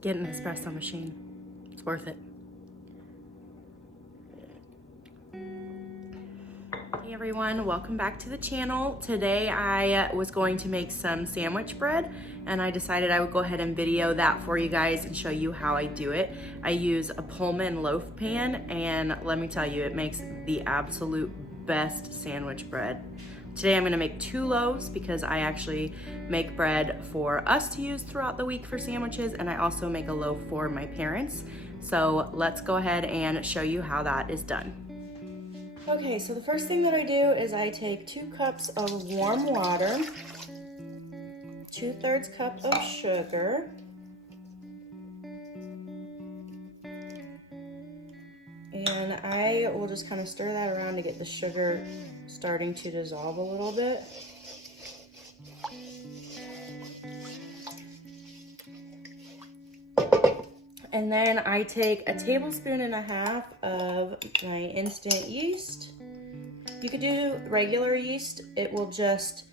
Get an espresso machine. It's worth it. Hey everyone, welcome back to the channel. Today I was going to make some sandwich bread and I decided I would go ahead and video that for you guys and show you how I do it. I use a Pullman loaf pan and let me tell you, it makes the absolute best sandwich bread. Today I'm gonna make 2 loaves because I actually make bread for us to use throughout the week for sandwiches, and I also make a loaf for my parents. So let's go ahead and show you how that is done. Okay, so the first thing that I do is I take 2 cups of warm water, 2/3 cup of sugar, and I will just kind of stir that around to get the sugar starting to dissolve a little bit. And then I take 1.5 tablespoons of my instant yeast. You could do regular yeast. It will just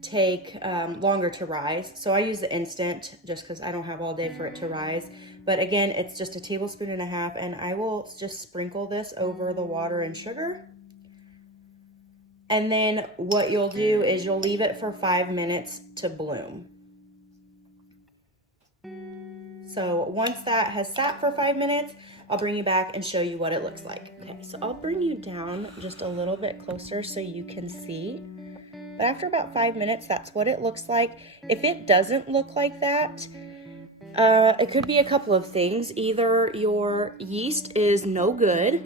take longer to rise. So I use the instant just because I don't have all day for it to rise. But again, it's just 1.5 tablespoons, and I will just sprinkle this over the water and sugar. And then what you'll do is you'll leave it for 5 minutes to bloom. So once that has sat for 5 minutes, I'll bring you back and show you what it looks like. Okay, so I'll bring you down just a little bit closer so you can see. But after about 5 minutes, that's what it looks like. If it doesn't look like that, it could be a couple of things. Either your yeast is no good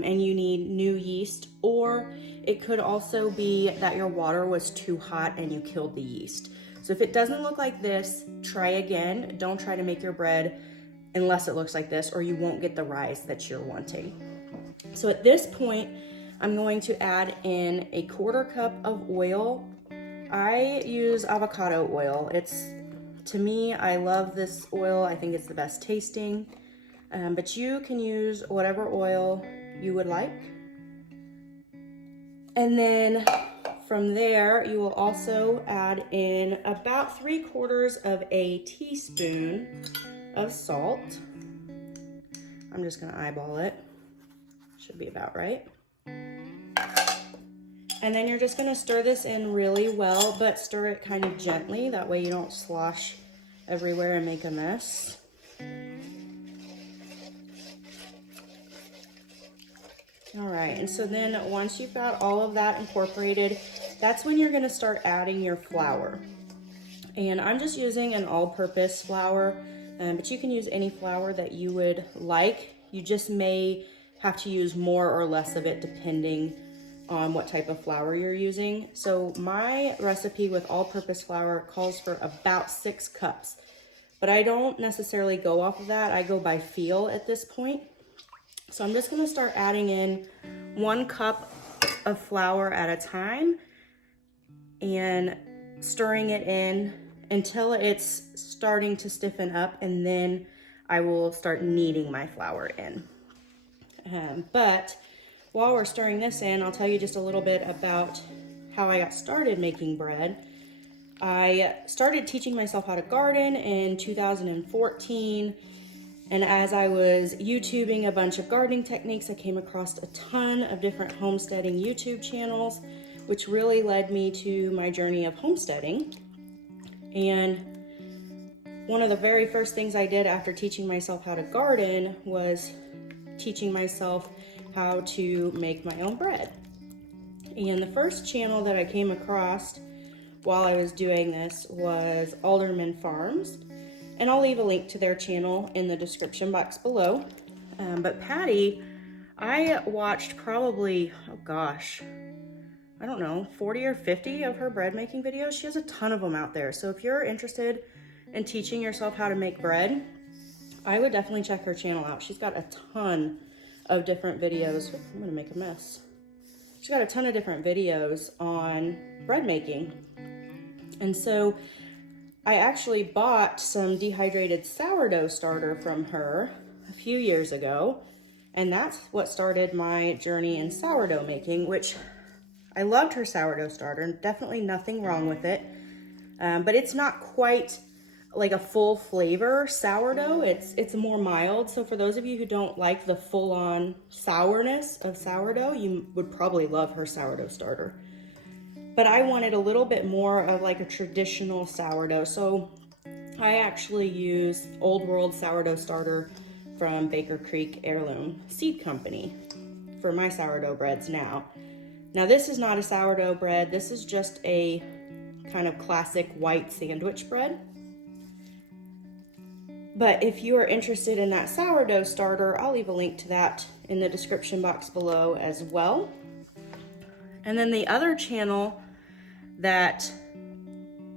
and you need new yeast, or it could also be that your water was too hot and you killed the yeast. So if it doesn't look like this, try again. Don't try to make your bread unless it looks like this, or you won't get the rise that you're wanting. So at this point, I'm going to add in 1/4 cup of oil. I use avocado oil. To me, I love this oil. I think it's the best tasting, but you can use whatever oil you would like. And then from there, you will also add in about 3/4 teaspoon of salt. I'm just gonna eyeball it. Should be about right. And then you're just gonna stir this in really well, but stir it kind of gently. That way you don't slosh everywhere and make a mess. All right, and so then once you've got all of that incorporated, that's when you're gonna start adding your flour. And I'm just using an all-purpose flour, but you can use any flour that you would like. You just may have to use more or less of it depending on what type of flour you're using. So my recipe with all-purpose flour calls for about 6 cups, but I don't necessarily go off of that. I go by feel at this point. So I'm just gonna start adding in 1 cup of flour at a time and stirring it in until it's starting to stiffen up, and then I will start kneading my flour in. But while we're stirring this in, I'll tell you just a little bit about how I got started making bread. I started teaching myself how to garden in 2014. And as I was YouTubing a bunch of gardening techniques, I came across a ton of different homesteading YouTube channels, which really led me to my journey of homesteading. And one of the very first things I did after teaching myself how to garden was teaching myself how to make my own bread. And the first channel that I came across while I was doing this was Alderman Farms. And I'll leave a link to their channel in the description box below. But Patty, I watched probably, oh gosh, I don't know, 40 or 50 of her bread making videos. She has a ton of them out there. So if you're interested in teaching yourself how to make bread, I would definitely check her channel out. She's got a ton of different videos. I'm gonna make a mess. She's got a ton of different videos on bread making. And so I actually bought some dehydrated sourdough starter from her a few years ago, and that's what started my journey in sourdough making, which I loved her sourdough starter, and definitely nothing wrong with it, but it's not quite like a full flavor sourdough. It's more mild. So for those of you who don't like the full-on sourness of sourdough, you would probably love her sourdough starter. But I wanted a little bit more of like a traditional sourdough. So I actually use Old World sourdough starter from Baker Creek Heirloom Seed Company for my sourdough breads now. Now this is not a sourdough bread. This is just a kind of classic white sandwich bread. But if you are interested in that sourdough starter, I'll leave a link to that in the description box below as well. And then the other channel that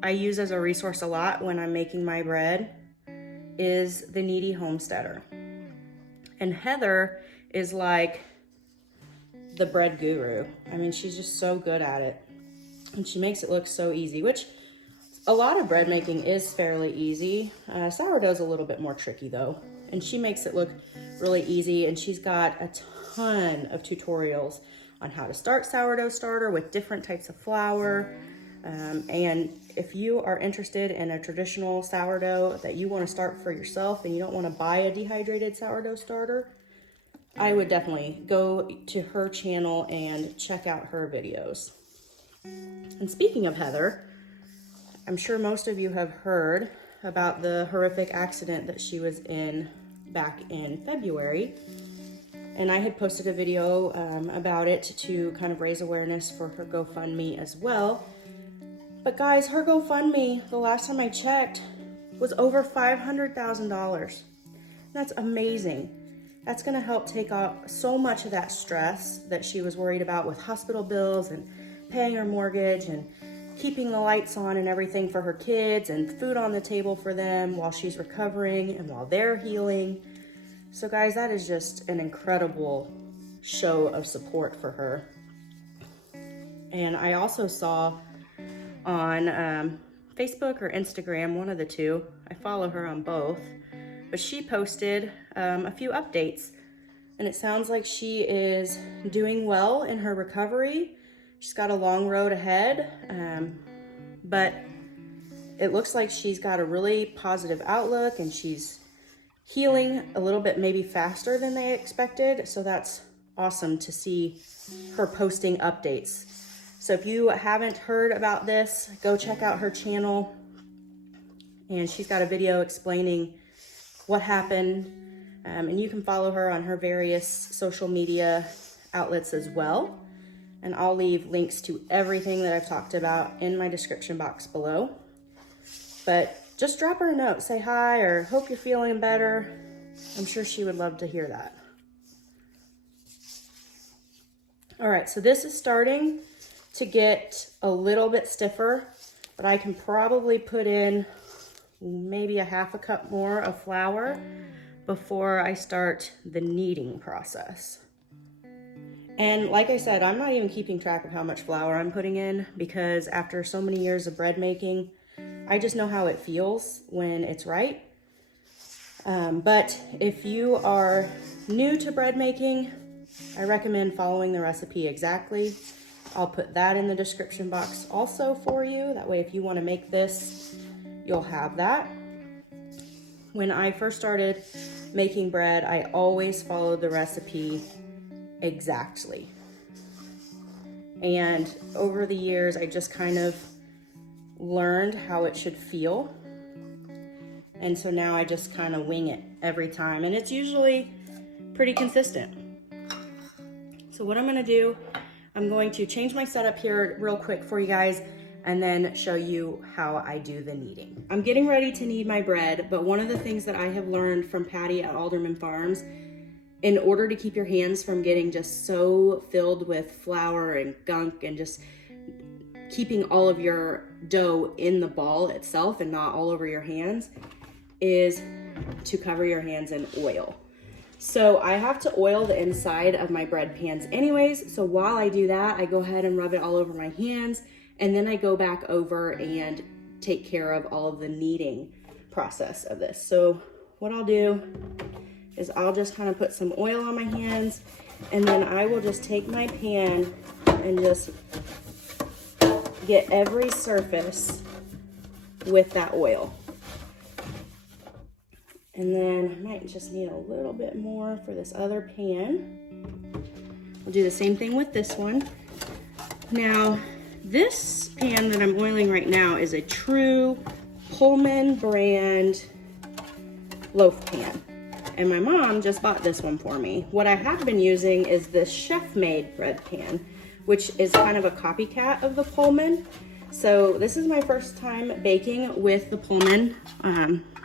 I use as a resource a lot when I'm making my bread is the Needy Homesteader. And Heather is like the bread guru. I mean, she's just so good at it. And she makes it look so easy, which a lot of bread making is fairly easy. Sourdough's a little bit more tricky though. And she makes it look really easy. And she's got a ton of tutorials on how to start sourdough starter with different types of flour. And if you are interested in a traditional sourdough that you want to start for yourself and you don't want to buy a dehydrated sourdough starter, I would definitely go to her channel and check out her videos. And speaking of Heather, I'm sure most of you have heard about the horrific accident that she was in back in February. And I had posted a video about it to kind of raise awareness for her GoFundMe as well. But guys, her GoFundMe, the last time I checked, was over $500,000. That's amazing. That's gonna help take off so much of that stress that she was worried about with hospital bills and paying her mortgage and keeping the lights on and everything for her kids and food on the table for them while she's recovering and while they're healing. So guys, that is just an incredible show of support for her. And I also saw on Facebook or Instagram, one of the two, I follow her on both, but she posted a few updates, and it sounds like she is doing well in her recovery. She's got a long road ahead, but it looks like she's got a really positive outlook and she's healing a little bit maybe faster than they expected. So that's awesome to see her posting updates. So if you haven't heard about this, go check out her channel. And she's got a video explaining what happened. And you can follow her on her various social media outlets as well. And I'll leave links to everything that I've talked about in my description box below. But just drop her a note, say hi, or hope you're feeling better. I'm sure she would love to hear that. All right, so this is starting to get a little bit stiffer, but I can probably put in maybe a half a cup more of flour before I start the kneading process. And like I said, I'm not even keeping track of how much flour I'm putting in because after so many years of bread making, I just know how it feels when it's right. But if you are new to bread making, I recommend following the recipe exactly. I'll put that in the description box also for you. That way, if you want to make this, you'll have that. When I first started making bread, I always followed the recipe exactly. And over the years, I just kind of learned how it should feel. And so now I just kind of wing it every time. And it's usually pretty consistent. So what I'm going to do, I'm going to change my setup here real quick for you guys and then show you how I do the kneading. I'm getting ready to knead my bread, but one of the things that I have learned from Patty at Alderman Farms, in order to keep your hands from getting just so filled with flour and gunk and just keeping all of your dough in the ball itself and not all over your hands, is to cover your hands in oil. So I have to oil the inside of my bread pans anyways. So while I do that, I go ahead and rub it all over my hands. And then I go back over and take care of all of the kneading process of this. So what I'll do is I'll just kind of put some oil on my hands, and then I will just take my pan and just get every surface with that oil. And then I might just need a little bit more for this other pan. We'll do the same thing with this one. Now, this pan that I'm oiling right now is a true Pullman brand loaf pan. And my mom just bought this one for me. What I have been using is this ChefMade bread pan, which is kind of a copycat of the Pullman. So this is my first time baking with the Pullman.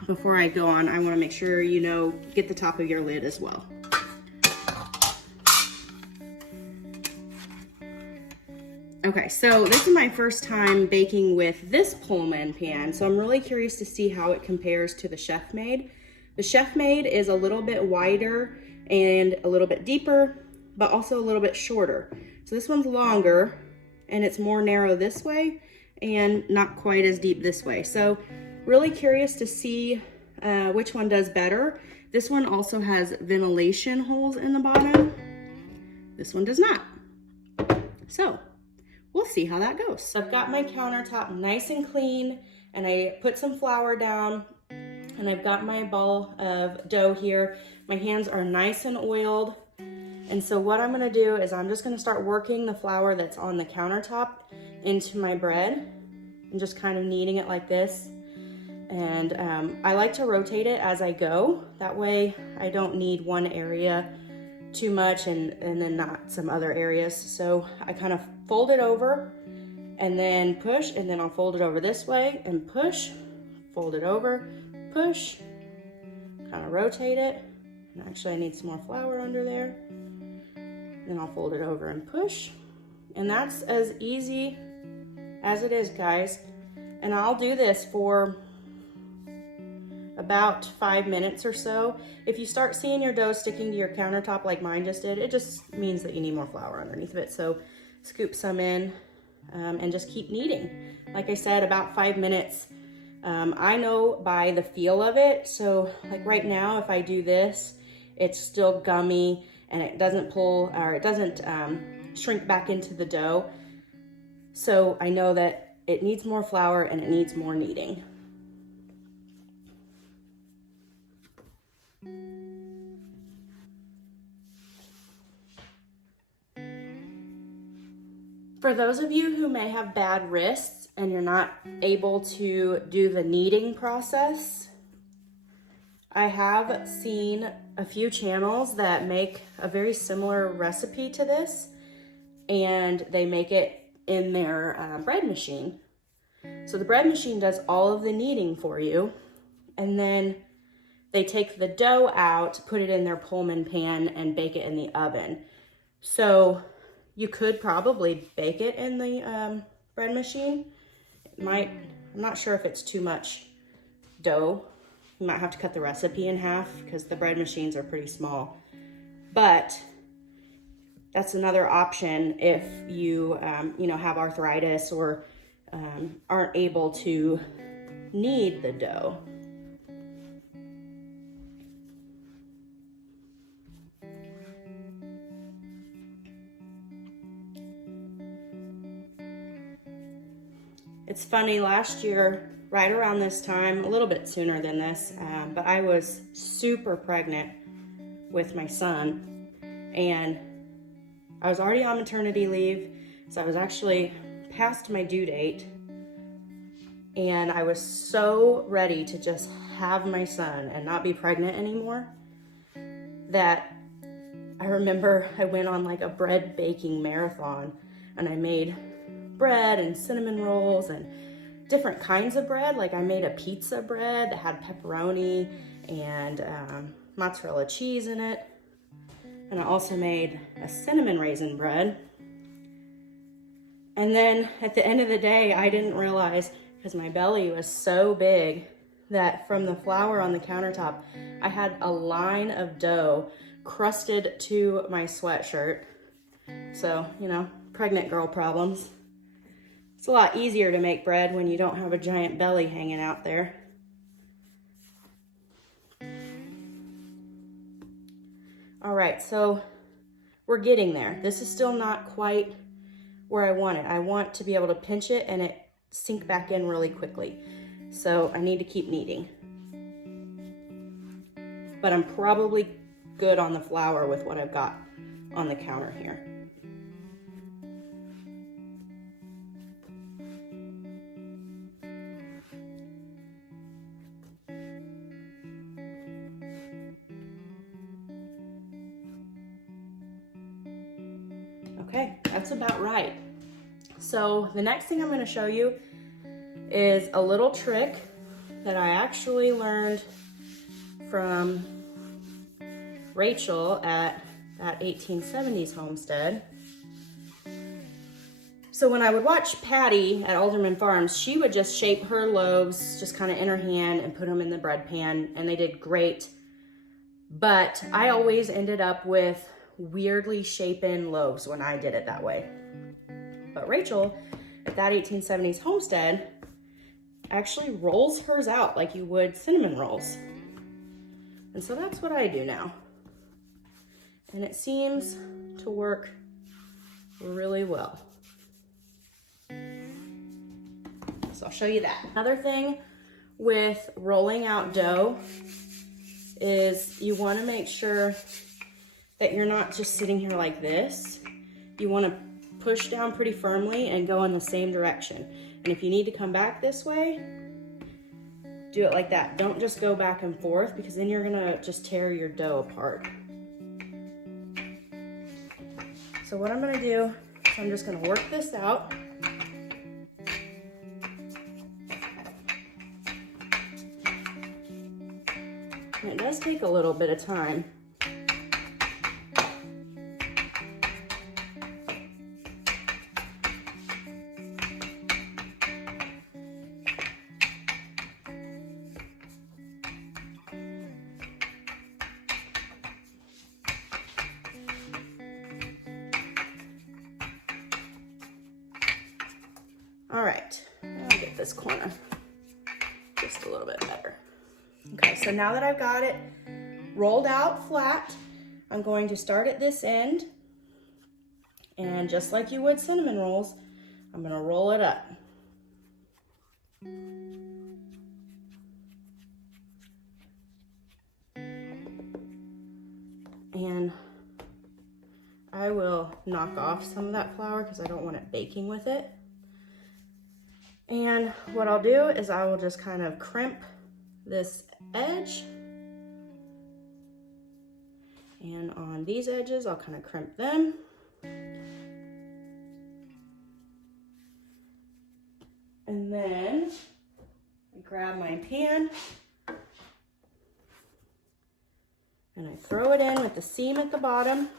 Before I go on, I want to make sure you know, get the top of your lid as well. Okay, so this is my first time baking with this Pullman pan, so I'm really curious to see how it compares to the ChefMade. The ChefMade is a little bit wider and a little bit deeper, but also a little bit shorter. So this one's longer and it's more narrow this way and not quite as deep this way. So really curious to see which one does better. This one also has ventilation holes in the bottom. This one does not. So we'll see how that goes. So I've got my countertop nice and clean, and I put some flour down, and I've got my ball of dough here. My hands are nice and oiled. And so what I'm gonna do is I'm just gonna start working the flour that's on the countertop into my bread and just kind of kneading it like this. And I like to rotate it as I go. That way I don't knead one area too much and then not some other areas. So I kind of fold it over and then push, and then I'll fold it over this way and push, fold it over, push, kind of rotate it. And actually I need some more flour under there. Then I'll fold it over and push. And that's as easy as it is, guys. And I'll do this for about 5 minutes or so. If you start seeing your dough sticking to your countertop like mine just did, it just means that you need more flour underneath of it. So scoop some in and just keep kneading. Like I said, about 5 minutes. I know by the feel of it. So like right now, if I do this, it's still gummy and it doesn't pull, or it doesn't shrink back into the dough. So I know that it needs more flour and it needs more kneading. For those of you who may have bad wrists and you're not able to do the kneading process, I have seen a few channels that make a very similar recipe to this, and they make it in their bread machine. So the bread machine does all of the kneading for you, and then they take the dough out, put it in their Pullman pan, and bake it in the oven. So you could probably bake it in the bread machine. I'm not sure if it's too much dough. You might have to cut the recipe in half because the bread machines are pretty small. But that's another option if you, have arthritis or aren't able to knead the dough. It's funny, last year, right around this time, a little bit sooner than this, but I was super pregnant with my son, and I was already on maternity leave, so I was actually past my due date, and I was so ready to just have my son and not be pregnant anymore that I remember I went on like a bread baking marathon, and I made bread and cinnamon rolls and different kinds of bread. Like I made a pizza bread that had pepperoni and mozzarella cheese in it. And I also made a cinnamon raisin bread. And then at the end of the day, I didn't realize, because my belly was so big, that from the flour on the countertop, I had a line of dough crusted to my sweatshirt. So, pregnant girl problems. It's a lot easier to make bread when you don't have a giant belly hanging out there. All right, so we're getting there. This is still not quite where I want it. I want to be able to pinch it and it sink back in really quickly. So I need to keep kneading. but I'm probably good on the flour with what I've got on the counter here. Okay, that's about right. So the next thing I'm going to show you is a little trick that I actually learned from Rachel at that 1870s homestead. So when I would watch Patty at Alderman Farms, she would just shape her loaves just kind of in her hand and put them in the bread pan, and they did great. But I always ended up with weirdly shapen loaves when I did it that way. But Rachel at that 1870s homestead actually rolls hers out like you would cinnamon rolls. And so that's what I do now. And it seems to work really well. So I'll show you that. Another thing with rolling out dough is you want to make sure that you're not just sitting here like this. You want to push down pretty firmly and go in the same direction. And if you need to come back this way, do it like that. Don't just go back and forth, because then you're gonna just tear your dough apart. So what I'm gonna do is I'm just gonna work this out. And it does take a little bit of time. All right, I'll get this corner just a little bit better. Okay, so now that I've got it rolled out flat, I'm going to start at this end, and just like you would cinnamon rolls, I'm gonna roll it up. And I will knock off some of that flour because I don't want it baking with it. And what I'll do is I will just kind of crimp this edge. And on these edges, I'll kind of crimp them. And then I grab my pan and I throw it in with the seam at the bottom.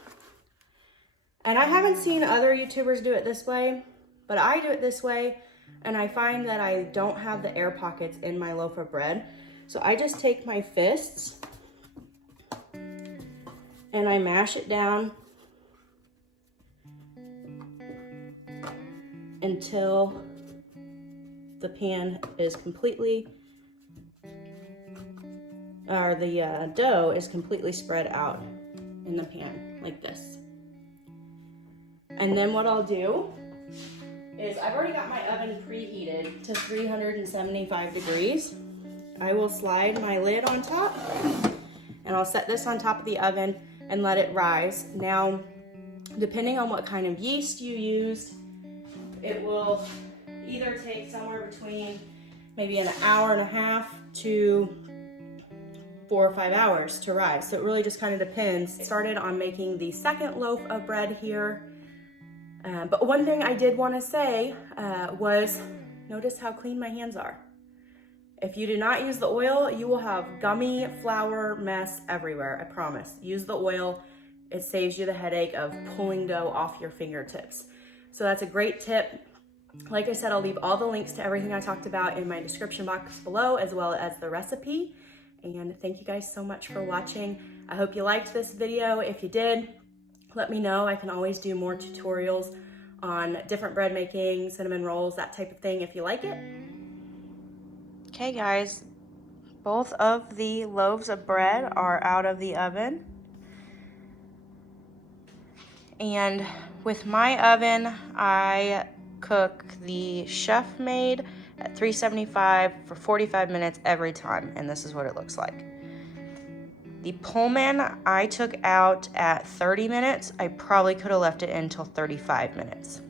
And I haven't seen other YouTubers do it this way, but I do it this way. And I find that I don't have the air pockets in my loaf of bread. So I just take my fists and I mash it down until the pan is completely, or the dough is completely spread out in the pan like this. And then what I'll do is I've already got my oven preheated to 375 degrees. I will slide my lid on top and I'll set this on top of the oven and let it rise. Now, depending on what kind of yeast you use, it will either take somewhere between maybe an hour and a half to 4 or 5 hours to rise. So it really just kind of depends. I started on making the second loaf of bread here. But one thing I did want to say was notice how clean my hands are. If you do not use the oil, you will have gummy flour mess everywhere, I promise. Use the oil. It saves you the headache of pulling dough off your fingertips. So that's a great tip. Like I said, I'll leave all the links to everything I talked about in my description box below, as well as the recipe. And thank you guys so much for watching. I hope you liked this video. If you did, let me know. I can always do more tutorials on different bread making, cinnamon rolls, that type of thing if you like it. Okay guys, both of the loaves of bread are out of the oven. And with my oven, I cook the ChefMade at 375 for 45 minutes every time, and this is what it looks like. The Pullman I took out at 30 minutes. I probably could have left it until 35 minutes.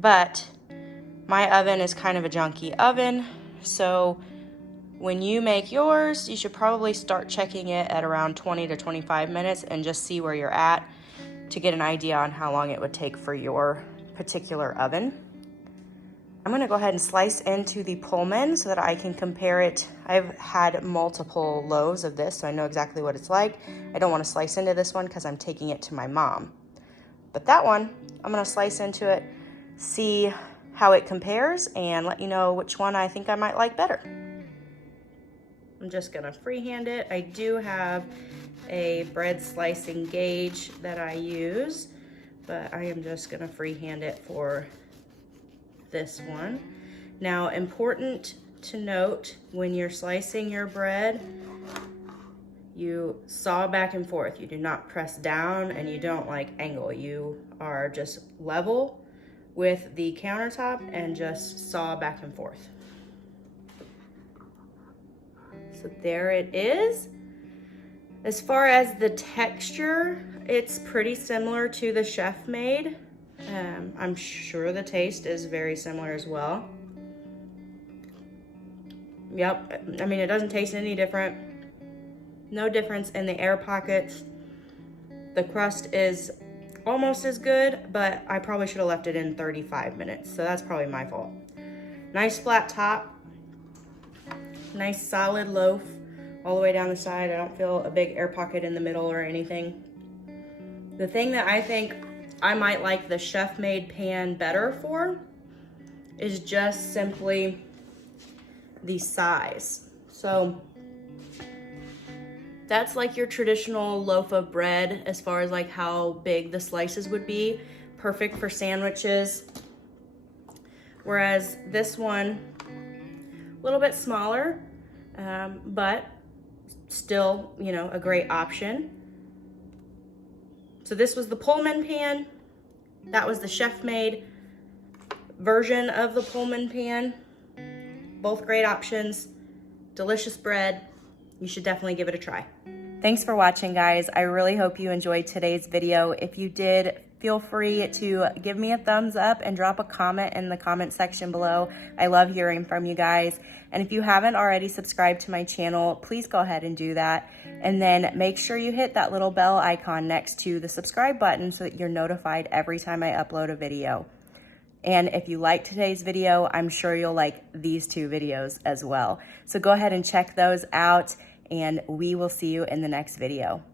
But my oven is kind of a junky oven, so when you make yours, you should probably start checking it at around 20 to 25 minutes and just see where you're at to get an idea on how long it would take for your particular oven. I'm gonna go ahead and slice into the Pullman so that I can compare it. I've had multiple loaves of this, so I know exactly what it's like. I don't wanna slice into this one because I'm taking it to my mom. But that one, I'm gonna slice into it, see how it compares, and let you know which one I think I might like better. I'm just gonna freehand it. I do have a bread slicing gauge that I use, but I am just gonna freehand it for this one. Now, important to note, when you're slicing your bread, you saw back and forth. You do not press down and you don't like angle. You are just level with the countertop and just saw back and forth. So there it is. As far as the texture, it's pretty similar to the ChefMade. I'm sure the taste is very similar as well. Yep, I mean, it doesn't taste any different. No difference in the air pockets. The crust is almost as good, but I probably should have left it in 35 minutes, so that's probably my fault. Nice flat top. Nice solid loaf all the way down the side. I don't feel a big air pocket in the middle or anything. The thing that I think I might like the ChefMade pan better for is just simply the size. So that's like your traditional loaf of bread as far as like how big the slices would be. Perfect for sandwiches. Whereas this one, a little bit smaller, but still, you know, a great option. So this was the Pullman pan. That was the ChefMade version of the Pullman pan. Both great options, delicious bread. You should definitely give it a try. Thanks for watching, guys. I really hope you enjoyed today's video. If you did, feel free to give me a thumbs up and drop a comment in the comment section below. I love hearing from you guys. And if you haven't already subscribed to my channel, please go ahead and do that. And then make sure you hit that little bell icon next to the subscribe button so that you're notified every time I upload a video. And if you liked today's video, I'm sure you'll like these two videos as well. So go ahead and check those out, and we will see you in the next video.